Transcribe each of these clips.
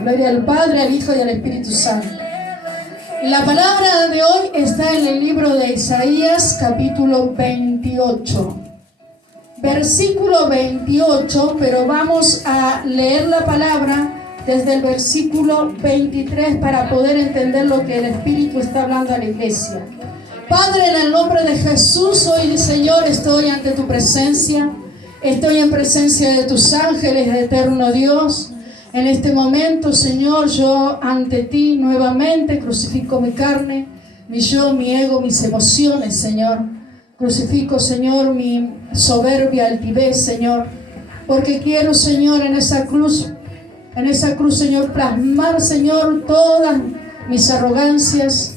Gloria al Padre, al Hijo y al Espíritu Santo. La palabra de hoy está en el libro de Isaías, capítulo 28. Versículo 28, pero vamos a leer la palabra desde el versículo 23 para poder entender lo que el Espíritu está hablando a la iglesia. Padre, en el nombre de Jesús, hoy, Señor, estoy ante tu presencia. Estoy en presencia de tus ángeles, eterno Dios. En este momento, Señor, yo ante ti nuevamente crucifico mi carne, mi yo, mi ego, mis emociones, Señor. Crucifico, Señor, mi soberbia, altivez, Señor. Porque quiero, Señor, en esa cruz, Señor, plasmar, Señor, todas mis arrogancias,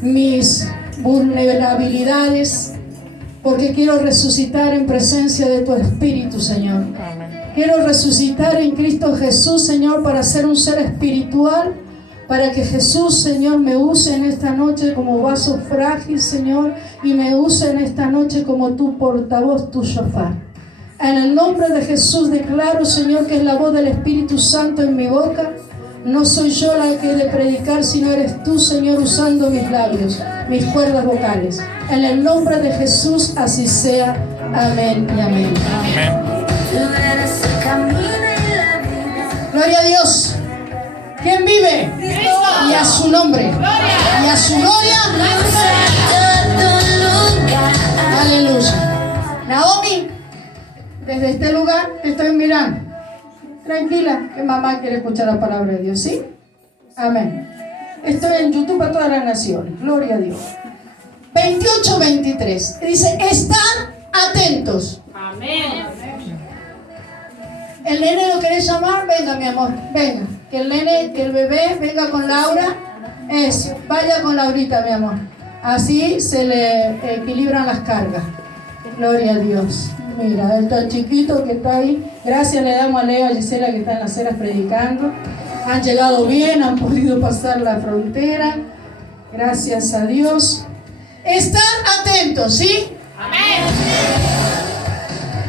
mis vulnerabilidades, porque quiero resucitar en presencia de tu Espíritu, Señor. Quiero resucitar en Cristo Jesús, Señor, para ser un ser espiritual, para que Jesús, Señor, me use en esta noche como vaso frágil, Señor, y me use en esta noche como tu portavoz, tu shofar. En el nombre de Jesús declaro, Señor, que es la voz del Espíritu Santo en mi boca. No soy yo la que he de predicar, sino eres tú, Señor, usando mis labios, mis cuerdas vocales. En el nombre de Jesús, así sea. Amén y amén. Amén. Gloria a Dios. ¿Quién vive? Cristo. Y a su nombre. Gloria. Y a su gloria. Aleluya. Naomi, desde este lugar te estoy mirando. Tranquila, que mamá quiere escuchar la palabra de Dios, ¿sí? Amén. Estoy en YouTube para todas las naciones. Gloria a Dios. 28-23. Dice, están atentos. Amén. ¿El nene lo querés llamar? Venga, mi amor, venga. Que el nene, que el bebé venga con Laura. Eso, vaya con Laurita, mi amor. Así se le equilibran las cargas. Gloria a Dios. Mira, el tan chiquito que está ahí. Gracias le damos a Leo y a Gisela que están en las ceras predicando. Han llegado bien, han podido pasar la frontera. Gracias a Dios. Están atentos, ¿sí? Amén.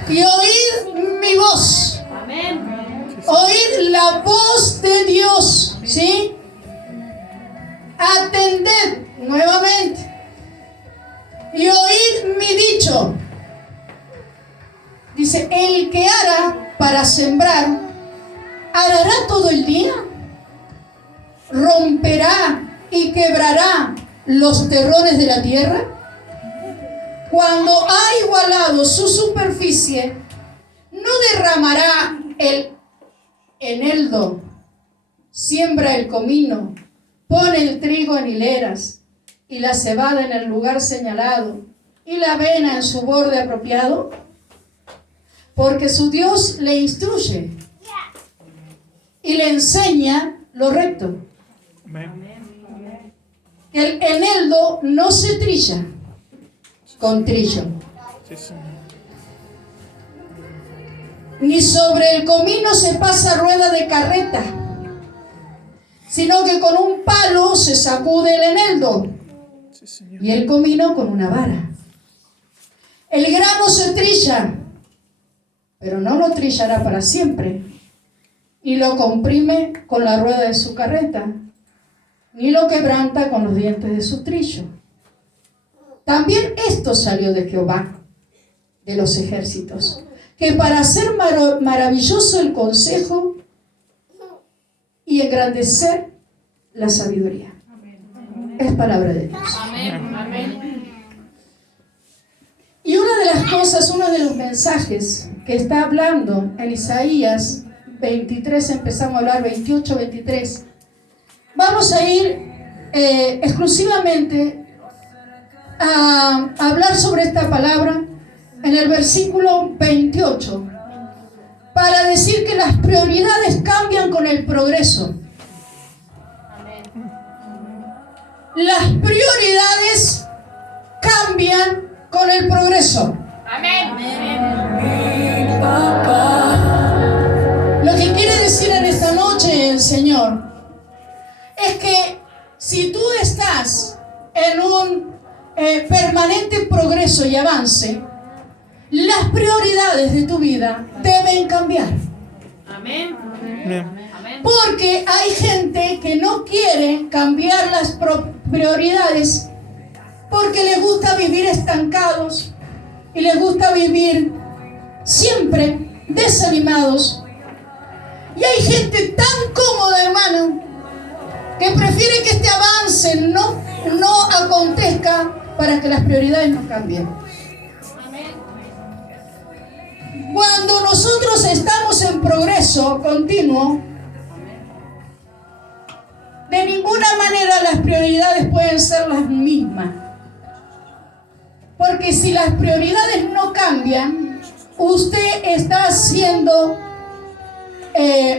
Y oíd mi voz. Amén. Oíd la voz de Dios, ¿sí? Atended nuevamente. Y oíd mi dicho. Dice, el que ara para sembrar, arará todo el día. Romperá y quebrará los terrones de la tierra. Cuando ha igualado su superficie, no derramará el eneldo, siembra el comino, pone el trigo en hileras y la cebada en el lugar señalado y la avena en su borde apropiado, porque su Dios le instruye y le enseña lo recto. El eneldo no se trilla con trillo, ni sobre el comino se pasa rueda de carreta, sino que con un palo se sacude el eneldo y el comino con una vara. El grano se trilla, pero no lo trillará para siempre, y lo comprime con la rueda de su carreta, ni lo quebranta con los dientes de su trillo. También esto salió de Jehová, de los ejércitos, que para hacer maravilloso el consejo y engrandecer la sabiduría. Es palabra de Dios. Amén. Amén. Y una de las cosas, uno de los mensajes que está hablando en Isaías 23, empezamos a hablar 28, 23. Vamos a ir exclusivamente a hablar sobre esta palabra en el versículo 28, para decir que las prioridades cambian con el progreso. Las prioridades cambian con el progreso. Amén. Lo que quiere decir en esta noche el Señor es que si tú estás en un permanente progreso y avance, las prioridades de tu vida deben cambiar. Amén. Amén. Amén. Porque hay gente que no quiere cambiar las prioridades porque les gusta vivir estancados y les gusta vivir siempre desanimados. Y hay gente tan cómoda, hermano, que prefiere que este avance no acontezca para que las prioridades no cambien. Cuando nosotros estamos en progreso continuo, de ninguna manera las prioridades pueden ser las mismas. Porque si las prioridades no cambian, usted está siendo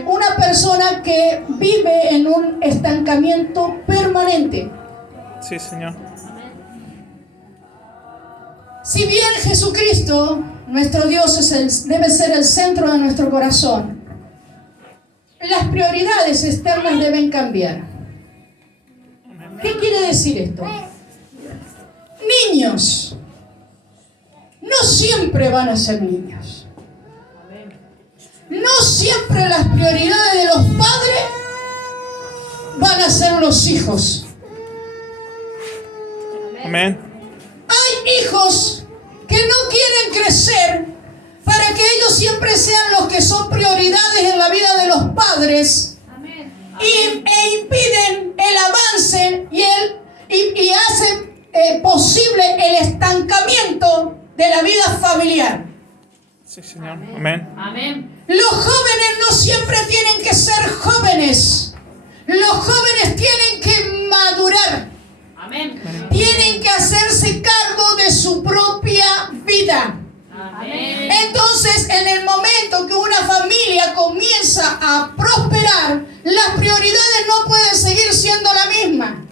una persona que vive en un estancamiento permanente. Sí, Señor. Si bien Jesucristo, nuestro Dios, debe ser el centro de nuestro corazón, las prioridades externas deben cambiar. ¿Qué quiere decir esto? Niños no siempre van a ser niños. No siempre las prioridades de los padres van a ser los hijos. Amén. Hay hijos que no quieren crecer para que ellos siempre sean los que son prioridades en la vida de los padres e impiden el avance y hacen posible el estancamiento de la vida familiar. Sí, Señor. Amén. Amén. Los jóvenes no siempre tienen que ser jóvenes. Los jóvenes tienen que madurar. Amén. Tienen que hacerse cargo de su propia vida. Amén. Entonces, en el momento que una familia comienza a prosperar, las prioridades no pueden seguir siendo la misma.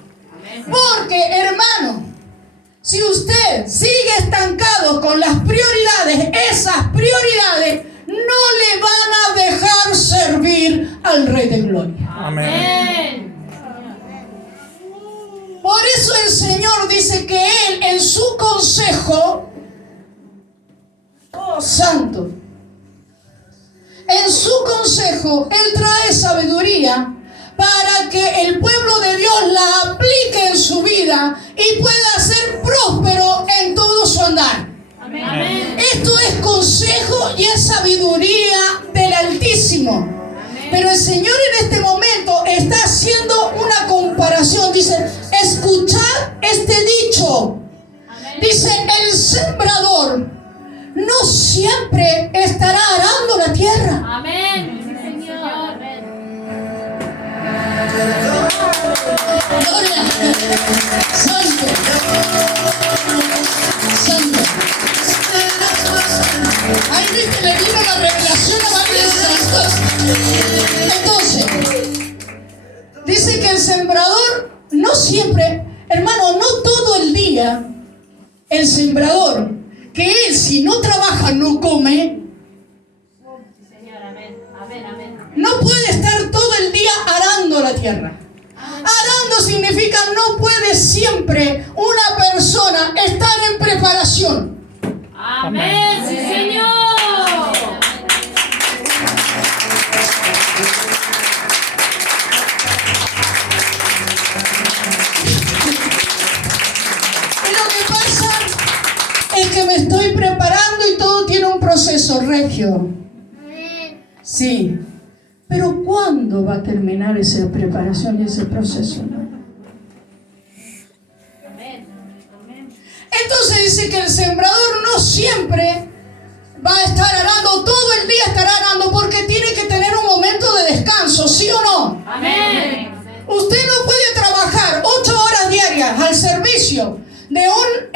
Porque, hermano, si usted sigue estancado con las prioridades, esas prioridades no le van a dejar servir al Rey de Gloria. Amén. Por eso el Señor dice que Él en su consejo, oh santo, en su consejo Él trae sabiduría para que el pueblo de Dios la aplique en su vida y pueda ser próspero en todo su andar. Amén. Esto es consejo y es sabiduría del Altísimo. Pero el Señor en este momento está haciendo una comparación. Dice, escuchad este dicho. Dice, el sembrador no siempre estará arando la tierra. Amén. Sí, Señor. Gloria. Santo. Santo. Ahí viste, le vino la revelación a varios santos. Entonces, dice que el sembrador no siempre, hermano, no todo el día, el sembrador, que él si no trabaja no come, Sí, Señor. Amén. Amén. Amén. no puede estar todo el día arando la tierra. Arando significa no puede siempre una persona estar en preparación. Amén. Sí, Señor. Y lo que pasa es que me estoy preparando y todo tiene un proceso regio. Sí. Pero ¿cuándo va a terminar esa preparación y ese proceso? Entonces dice que el sembrador no siempre va a estar arando, todo el día estará arando, porque tiene que tener un momento de descanso, ¿sí o no? Amén. Usted no puede trabajar 8 horas diarias al servicio de un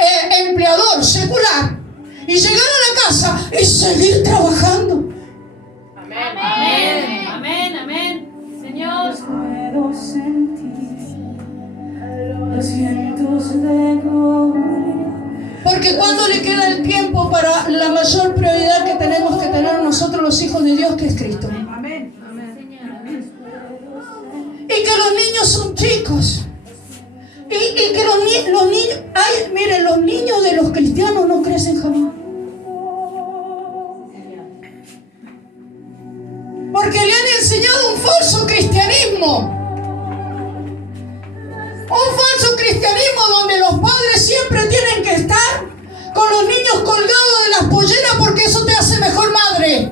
empleador secular y llegar a la casa y seguir trabajando. Amén. Amén. Amén. Señor. Puedo sentir los vientos de gloria. Porque cuando le queda el tiempo para la mayor prioridad que tenemos que tener nosotros los hijos de Dios, que es Cristo. Amén. Y que los niños son chicos. Y que los niños, ay, miren, los niños de los cristianos no crecen jamás. Porque le han enseñado un falso cristiano cristianismo. Un falso cristianismo donde los padres siempre tienen que estar con los niños colgados de las polleras porque eso te hace mejor madre.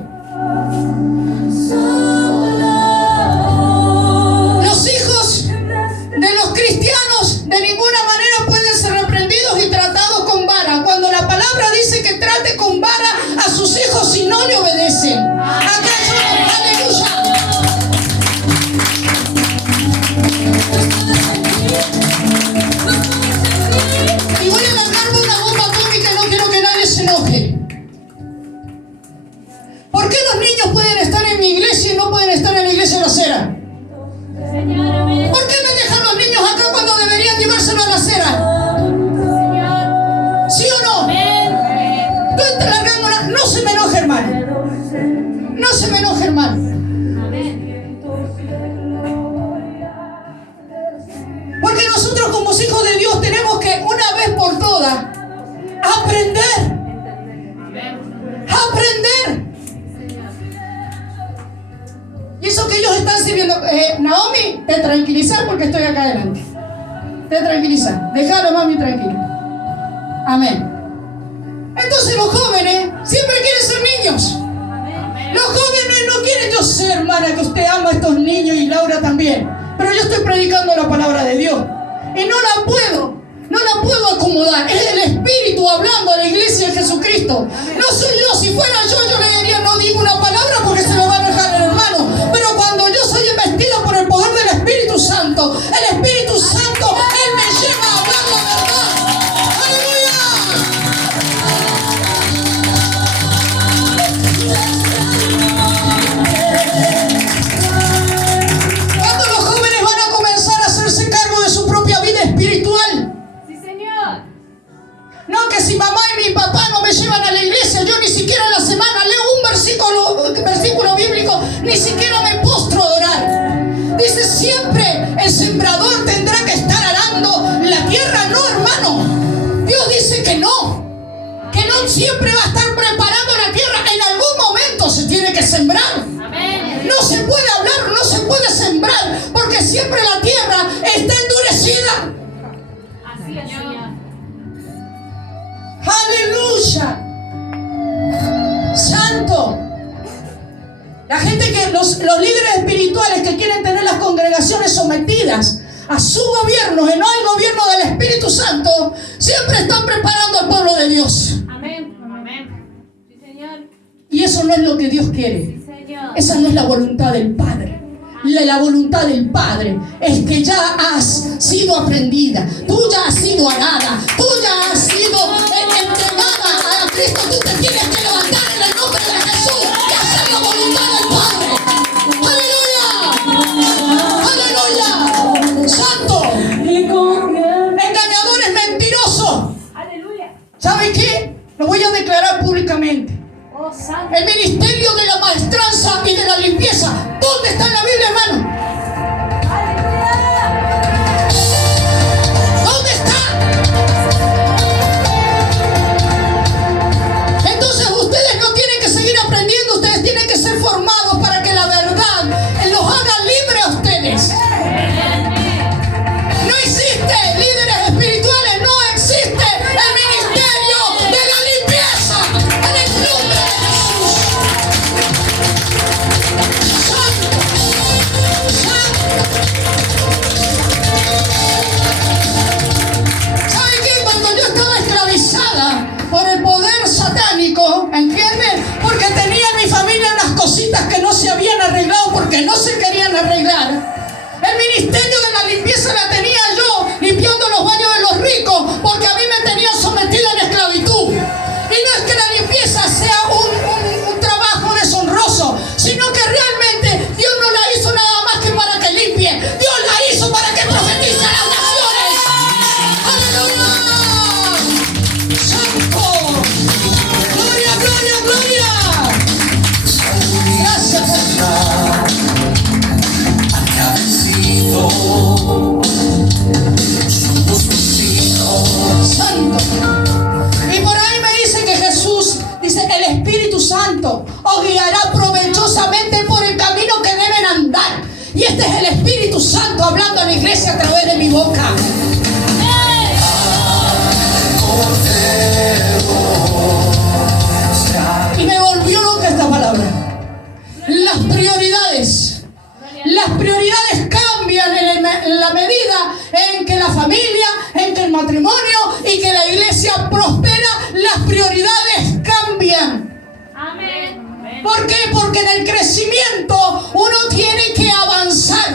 Los hijos de los cristianos de ninguna manera pueden ser reprendidos y tratados con vara. Cuando la palabra dice que trate con vara a sus hijos si no le obedecen. ¿Acaso? ¡Aleluya! Y voy a largarme una bomba atómica y no quiero que nadie se enoje. ¿Por qué los niños pueden estar en mi iglesia y no pueden estar en la iglesia de la acera? Señor, amén. ¿Por qué me dejan los niños acá cuando deberían llevárselo a la acera? Señor. ¿Sí o no? Amén. Estoy largando una... No se me enoje, hermano. No se me enoje, hermano. Amén. Porque nosotros como hijos de Dios tenemos que una vez por todas aprender. Aprender. Y eso que ellos están sirviendo. Naomi, te tranquilizas porque estoy acá adelante. Te tranquilizas. Déjalo, mami, tranquilo. Amén. Entonces los jóvenes siempre quieren ser niños. Los jóvenes no quieren. Yo sé, hermana, que usted ama a estos niños y Laura también. Pero yo estoy predicando la palabra de Dios. Y no la puedo acomodar. Es el Espíritu hablando a la iglesia de Jesucristo. No soy yo. Si fuera yo le diría no digo una palabra porque se me va a enojar el hermano. Pero cuando yo soy investido por el poder del Espíritu Santo, el Espíritu Santo, Él me lleva a hablar la verdad. Cuando los jóvenes van a comenzar a hacerse cargo de su propia vida espiritual. Sí, Señor. No, que si mamá y mi papá no me llevan a la iglesia, yo ni siquiera en la semana leo un versículo bíblico, ni siquiera me postro a orar. Dice siempre el sembrador tendrá que estar arando la tierra. No, hermano. Dios dice que no siempre va a estar preparando la tierra. En algún momento se tiene que sembrar. Amén. No se puede hablar, no se puede sembrar, porque siempre la tierra está endurecida. Así es, Señor. ¡Aleluya! ¡Santo! La gente que, los líderes espirituales que quieren tener las congregaciones sometidas a su gobierno y no al gobierno del Espíritu Santo, siempre están preparando al pueblo de Dios. Amén. Amén. Sí, Señor. Y eso no es lo que Dios quiere. Sí, Señor. Esa no es la voluntad del Padre. La voluntad del Padre es que ya has sido aprendida, tú ya has sido arada, tú ya has sido entregada a Cristo. Tú te tienes que levantar en el nombre de Jesús y hacer la voluntad del Padre. ¡Aleluya! ¡Aleluya! ¡Santo! Engañadores mentirosos. Aleluya. ¿Saben qué? Lo voy a declarar públicamente. Oh, Santo. El ministerio de la maestranza y de la limpieza. ¿Dónde está en la Biblia, hermano? ¿Dónde está? Entonces ustedes no tienen que seguir aprendiendo, ustedes tienen que ser formados para que la verdad los haga libres a ustedes. No existe líderes espirituales, no existe el ministerio de la limpieza en el nombre de Jesús. Santo, santo. ¿Saben qué? Cuando yo estaba esclavizada por el poder satánico, ¿entienden? Porque tenía en mi familia unas cositas que no se habían arreglado porque no se querían arreglar. El ministerio de la limpieza la tenía yo, limpiando los baños de los ricos, porque a mí me tenían sometida en esclavitud. Y no es que la limpieza sea un trabajo deshonroso, sino que realmente Dios no la hizo nada más que para que limpie. Dios la hizo para que profetice a las naciones. ¡Aleluya! ¡Santo! ¡Gloria, gloria, gloria! Gracias, Señor. Ha vencido Este es el Espíritu Santo hablando a la iglesia a través de mi boca. Y me volvió loca esta palabra. Las prioridades. Las prioridades cambian en la medida en que la familia, en que el matrimonio y que la iglesia prospera. Las prioridades cambian. Amén. ¿Por qué? Porque en el crecimiento uno tiene que avanzar.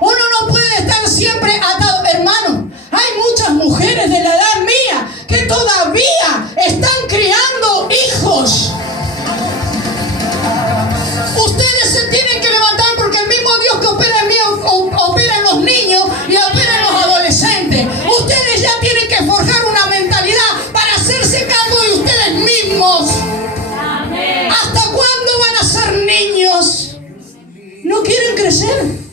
Uno no puede estar siempre atado. Hermano, hay muchas mujeres de la edad mía que todavía están criando hijos. Ustedes se tienen que levantar porque el mismo Dios que opera en mí opera en los niños y opera en los adolescentes. Ustedes ya tienen que forjar una mentalidad para hacerse cargo de ustedes mismos. Amén. ¿Hasta cuándo van a ser niños? No quieren crecer.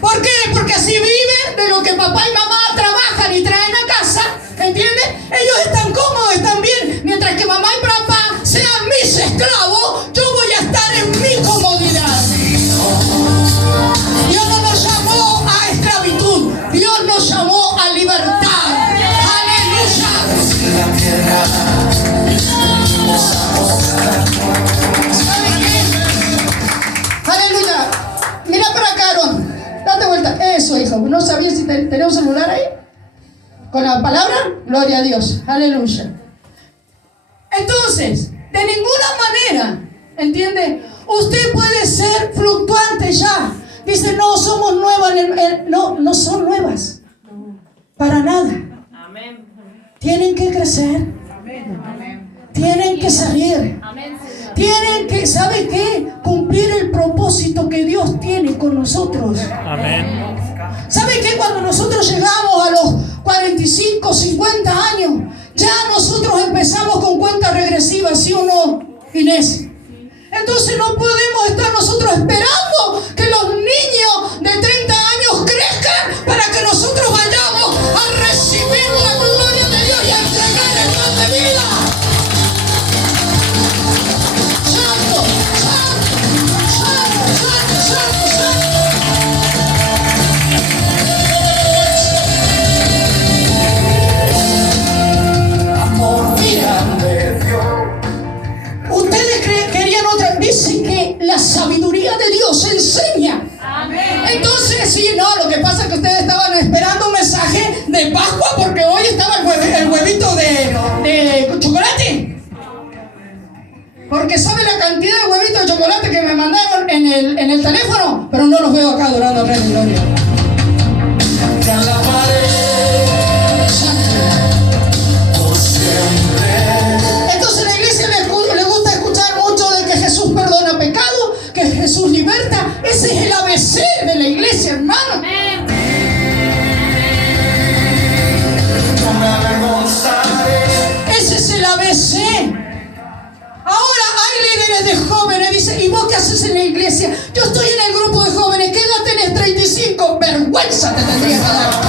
¿Por qué? Porque así viven de lo que papá y mamá trabajan y traen a casa. ¿Entiendes? Ellos están cómodos, están bien. Mientras que mamá y papá sean mis esclavos, yo voy a estar en mi comodidad. Dios no nos llamó a esclavitud. Dios nos llamó a libertad. ¡Aleluya! ¿Saben qué? ¡Aleluya! Mira para acá, Aaron. Date vuelta. Eso, hijo. ¿No sabías si tenía un celular ahí? Con la palabra, gloria a Dios. Aleluya. Entonces, de ninguna manera, ¿entiende? Usted puede ser fluctuante ya. Dice, no somos nuevas. No son nuevas. Para nada. Amén. Tienen que crecer. Tienen que salir. Amén, Señor. Tienen que, ¿sabe qué? Cumplir el propósito que Dios tiene con nosotros. Amén. ¿Sabe qué? Cuando nosotros llegamos a los 45, 50 años, ya nosotros empezamos con cuenta regresiva, ¿sí o no, Inés? Entonces no podemos estar nosotros esperando que los niños de 30 años crezcan para que nosotros vayamos a recibir la gloria de Dios y a entregar el don de vida. Santo, santo, santo, santo, santo, santo. Ustedes querían otra. Dice que la sabiduría de Dios enseña. Amén. Entonces, sí, no, lo que pasa es que ustedes estaban esperando un mensaje de Pascua porque hoy estaba el huevito de chocolate. Porque sabe la cantidad de huevitos de chocolate que me mandaron en el teléfono, pero no los veo acá adorando al Rey de Gloria. Entonces la iglesia le gusta escuchar mucho de que Jesús perdona pecado, que Jesús liberta. Ese es el ABC de la iglesia, hermano. Amén. Ese es el ABC. Ahora hay líderes de jóvenes, dice, ¿y vos qué haces en la iglesia? Yo estoy en el grupo de jóvenes. ¿Qué edad tenés? 35. Vergüenza te tendría que dar.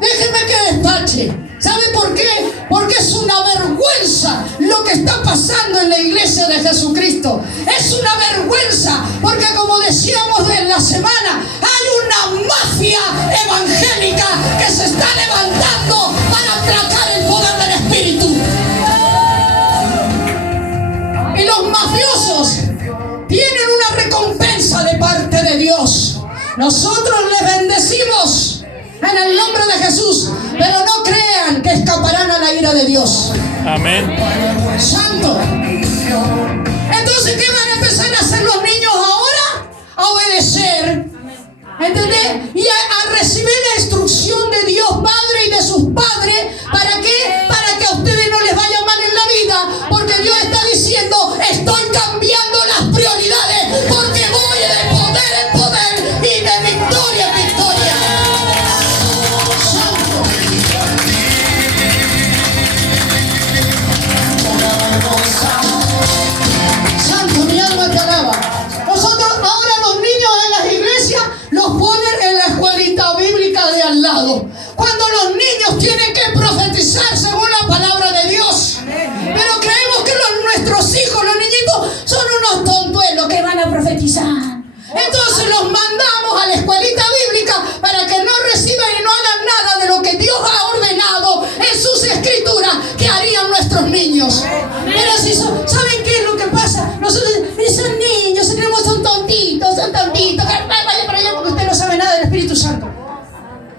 Déjeme que despache. ¿Sabe por qué? Porque es una vergüenza lo que está pasando en la iglesia de Jesucristo. Es una vergüenza porque, como decíamos en la semana, hay una mafia evangélica que se está levantando para atracar el poder del Espíritu. Y los mafiosos tienen una recompensa de parte de Dios. Nosotros les bendecimos en el nombre de Jesús, pero no crean que escaparán a la ira de Dios. Amén. Santo. Entonces, ¿qué van a empezar a hacer los niños ahora? A obedecer. ¿Entendés? Y a recibir la instrucción de Dios Padre y de sus padres. ¿Para qué? Para que a ustedes no les vaya mal en la vida. Porque Dios está diciendo, estoy cambiando las prioridades. Porque voy de poder en poder y de victoria en victoria. Santo. Santo, mi alma te alaba. Nosotros ahora los niños en las iglesias los ponen en la escuelita bíblica de al lado. llamado, cuando los niños tienen que profetizar según la palabra de Dios. Pero creemos que nuestros hijos, los niñitos, son unos tontuelos que van a profetizar. Entonces los mandamos a la escuelita bíblica para que no reciban y no hagan nada de lo que Dios ha ordenado en sus escrituras que harían nuestros niños. Pero si ¿saben qué es lo que pasa? Nosotros dicen niños, creemos son tontitos, vaya para allá porque usted no sabe nada del Espíritu Santo.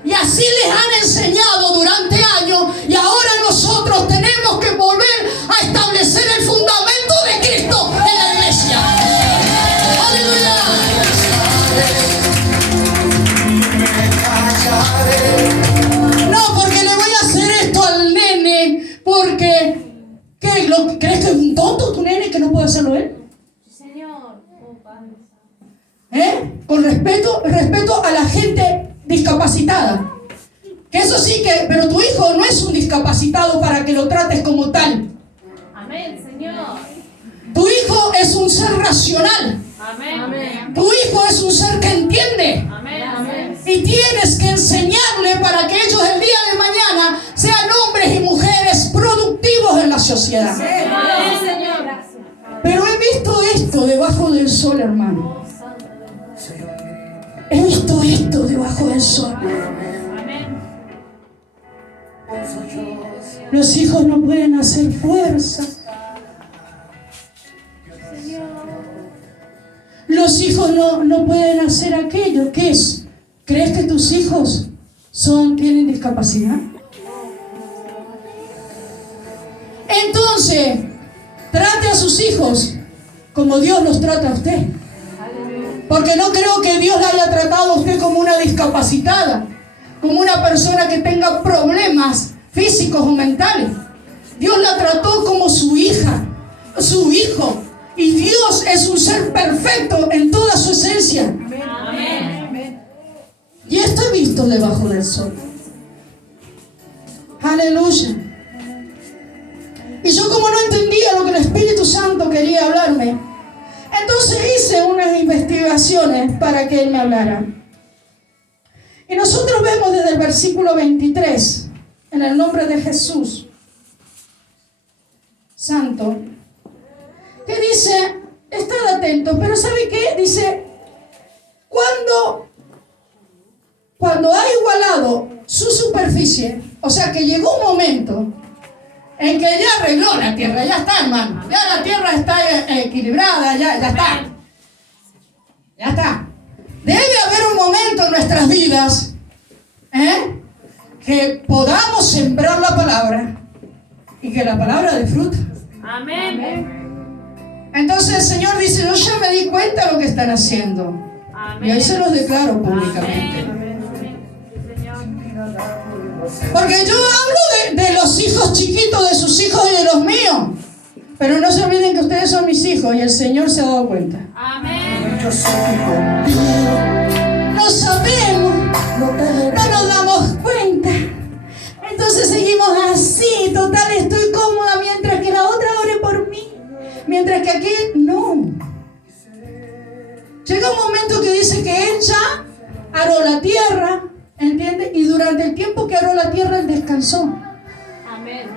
Y así les han enseñado durante años, y ahora nosotros tenemos que volver a establecer el fundamento de Cristo en la iglesia. ¡Aleluya! No, porque le voy a hacer esto al nene, porque ¿crees que es un tonto tu nene que no puede hacerlo él? Señor. Con respeto a la gente discapacitada. Que eso sí que, pero tu hijo no es un discapacitado para que lo trates como tal. Amén, Señor. Tu hijo es un ser racional. Amén. Tu hijo es un ser que entiende. Amén. Y tienes que enseñarle para que ellos el día de mañana sean hombres y mujeres productivos en la sociedad. Amén, Señor. Pero he visto esto debajo del sol, hermano. He visto esto debajo del sol. Amén. Los hijos no pueden hacer fuerza. Los hijos no pueden hacer aquello. ¿Qué es? ¿Crees que tus hijos tienen discapacidad? Entonces, trate a sus hijos como Dios los trata a usted. Porque no creo que Dios la haya tratado a usted como una discapacitada, como una persona que tenga problemas físicos o mentales. Dios la trató como su hija, su hijo. Y Dios es un ser perfecto en toda su esencia. Amén. Y esto he visto debajo del sol. Aleluya. Y yo, como no entendía lo que el Espíritu Santo quería hablarme, entonces hice unas investigaciones para que Él me hablara. Y nosotros vemos desde el versículo 23, en el nombre de Jesús Santo, que dice, estad atentos, pero ¿sabe qué? Dice, cuando ha igualado su superficie, o sea que llegó un momento en que ya arregló la tierra, ya está, hermano, ya la tierra está equilibrada, ya está. Ya está. Debe haber un momento en nuestras vidas que podamos sembrar la palabra y que la palabra dé fruto. Amén. Entonces el Señor dice, yo ya me di cuenta de lo que están haciendo. Amén. Y hoy se los declaro públicamente. Porque yo hablo de los hijos chiquitos, de sus hijos y de los míos. Pero no se olviden que ustedes son mis hijos y el Señor se ha dado cuenta. Amén. No sabemos, no nos damos cuenta. Entonces seguimos así, total, estoy cómoda mientras que la otra ore por mí. Mientras que aquí, no. Llega un momento que dice que Él ya aró la tierra, ¿entiende? Y durante el tiempo que aró la tierra, Él descansó. Amén.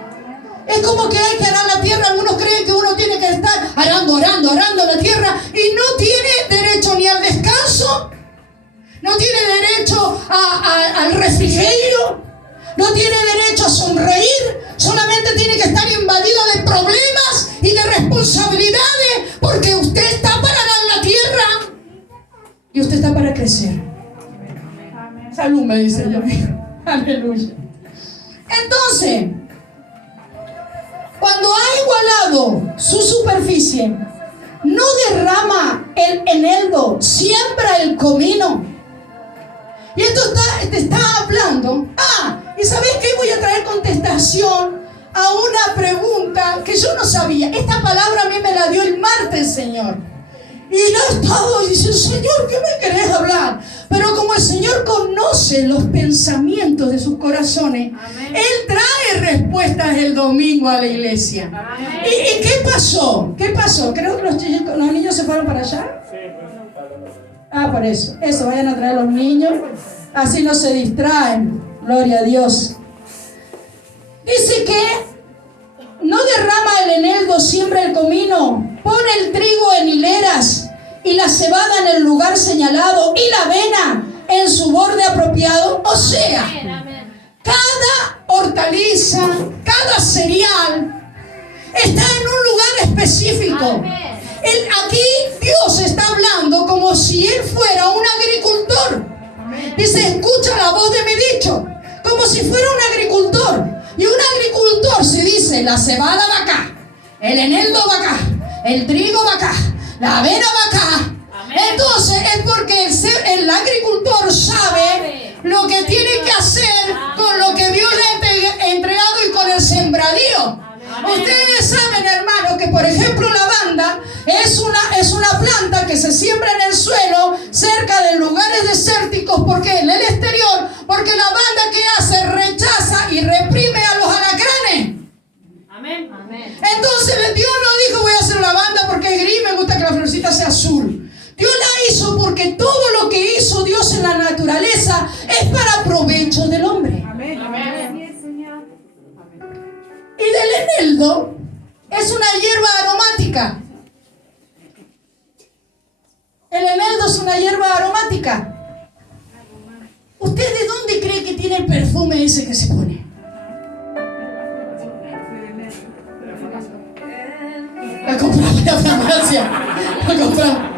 Es como que hay que arar la tierra. Algunos creen que uno tiene que estar arando la tierra y no tiene derecho ni al descanso, no tiene derecho al refrigerio, no tiene derecho a sonreír, solamente tiene que estar invadido de problemas y de responsabilidades, porque usted está para arar la tierra y usted está para crecer. Salud, me dice yo. Aleluya. Entonces, cuando ha igualado su superficie, no derrama el eneldo, siembra el comino. Y esto te está hablando. ¿Y sabes qué? Voy a traer contestación a una pregunta que yo no sabía. Esta palabra a mí me la dio el martes, Señor. Y no he estado diciendo, Señor, ¿qué me querés hablar? Pero como el Señor conoce los pensamientos de sus corazones, Amén. Él trae respuestas el domingo a la iglesia. Amén. ¿Y qué pasó? ¿Qué pasó? Creo que los niños se fueron para allá. Por eso. Eso, vayan a traer los niños. Así no se distraen. Gloria a Dios. Dice que no derrama el eneldo, siembra el comino, pone el trigo en hileras y la cebada en el lugar señalado y la avena en su borde apropiado. O sea, cada hortaliza, cada cereal está en un lugar específico. Aquí Dios está hablando como si Él fuera un agricultor. Dice, escucha la voz de mi dicho, como si fuera un agricultor. Y un agricultor se dice, la cebada va acá, el eneldo va acá, el trigo va acá, la avena va acá. Entonces es porque el agricultor sabe lo que tiene que hacer con lo que Dios le ha entregado y con el sembradío. Ustedes saben, hermanos, que por ejemplo la lavanda es una planta que se siembra en el suelo cerca de lugares desérticos. ¿Por qué? En el exterior, porque la lavanda que hace rechaza y reprime a los alacranes. Amén. Entonces Dios no dijo voy a hacer lavanda porque es gris, me gusta que la florcita sea azul. Dios la hizo porque todo lo que hizo Dios en la naturaleza es para provecho del hombre. Amén. Y del eneldo es una hierba aromática. El eneldo es una hierba aromática. ¿Usted de dónde cree que tiene el perfume ese que se pone? La compraba en la farmacia. La compraba.